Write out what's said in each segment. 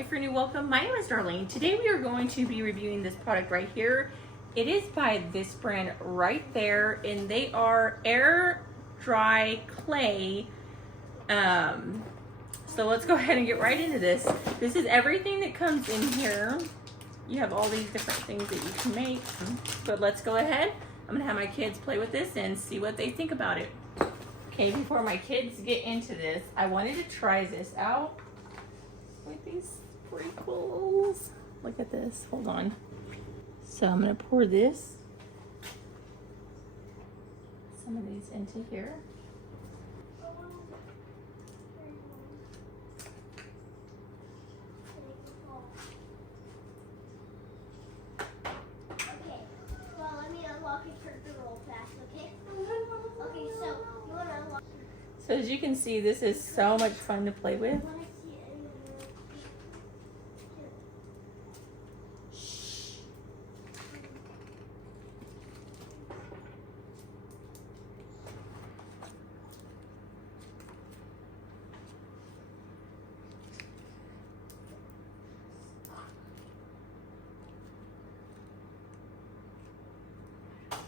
if you're new, welcome. My name is Darlene. Today we are going to be reviewing this product right here. It is by this brand right there, and they are air dry clay. So let's go ahead and get right into this. This is everything that comes in here. You have all these different things that you can make, but let's go ahead. I'm gonna have my kids play with this and see what they think about it. Okay, before my kids get into this, I wanted to try this out with these sprinkles. Look at this, hold on. So I'm gonna pour some of these into here. So as you can see, this is so much fun to play with.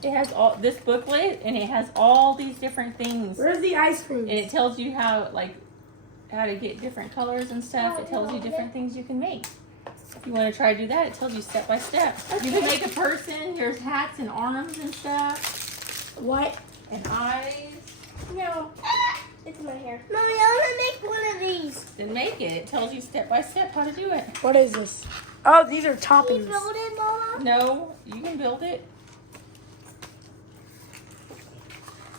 It has all this booklet, and it has all these different things. Where's the ice cream? And it tells you how to get different colors and stuff. It tells you different things you can make. If you want to try to do that, it tells you step by step. Okay. You can make a person. Here's hats and arms and stuff. What? And eyes. No. It's my hair. Mommy, I want to make one of these. Then make it. It tells you step by step how to do it. What is this? Oh, these are toppings. Can you build it, Mama? No, you can build it.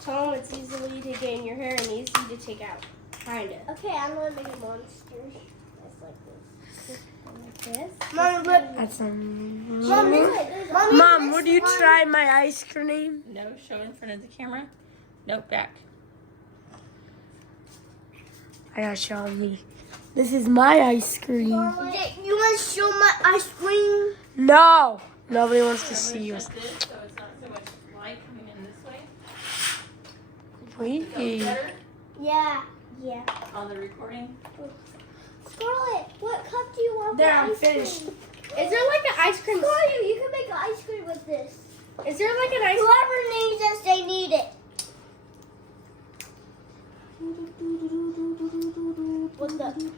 Tell them it's easily to get in your hair and easy to take out. Kinda. Okay, I'm gonna make a monster. Just like this. Like this. Mom, look. That's Mom, would you try my ice cream? No, show it in front of the camera. Nope, back. I gotta show me. This is my ice cream. Mama, you want to show my ice cream? No. Nobody wants to see you. us. So it's not so much light coming in this way. Wait. Better Yeah. on the recording. Scarlett, what cup do you want There, for I'm ice finished. cream? Is there like an ice cream? Scarlett, you can make an ice cream with this. Is there like an ice cream? Whoever needs this, they need it. What the?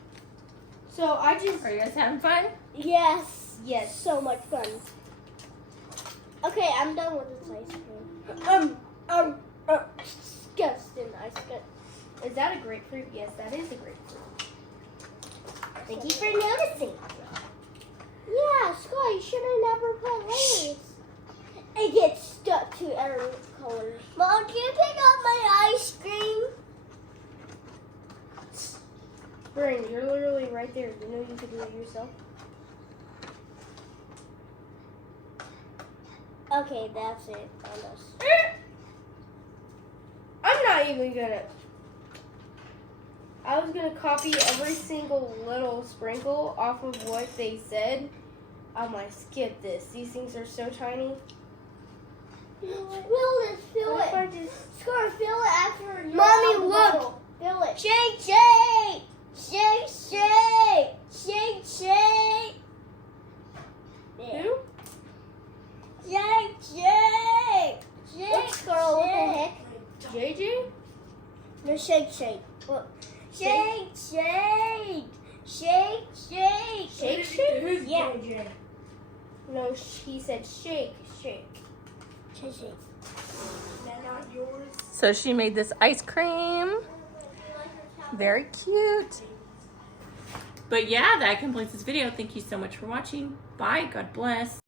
So I just. Are you guys having fun? Yes. So much fun. Okay, I'm done with this ice cream. Disgusting ice cream. Is that a grapefruit? Yes, that is a grapefruit. Thank you for noticing. Yeah, Sky, you should have never put layers. It gets stuck to every color. Mom, can you pick up my ice cream? Brain, you're literally right there. You know you could do it yourself. Okay, that's it. Almost. I'm not even gonna. I was gonna copy every single little sprinkle off of what they said. I'm like, skip this. These things are so tiny. Fill it. What if I just... Scar, fill it after you. Mommy, look. Fill it. Shake. Yeah. Who? Shake. Look, Scar, what the heck? JJ? No, shake. Look. Shake. Shake? Yeah. No, he said shake. Shake. They're not yours. So she made this ice cream. Very cute. But yeah, that completes this video. Thank you so much for watching. Bye. God bless.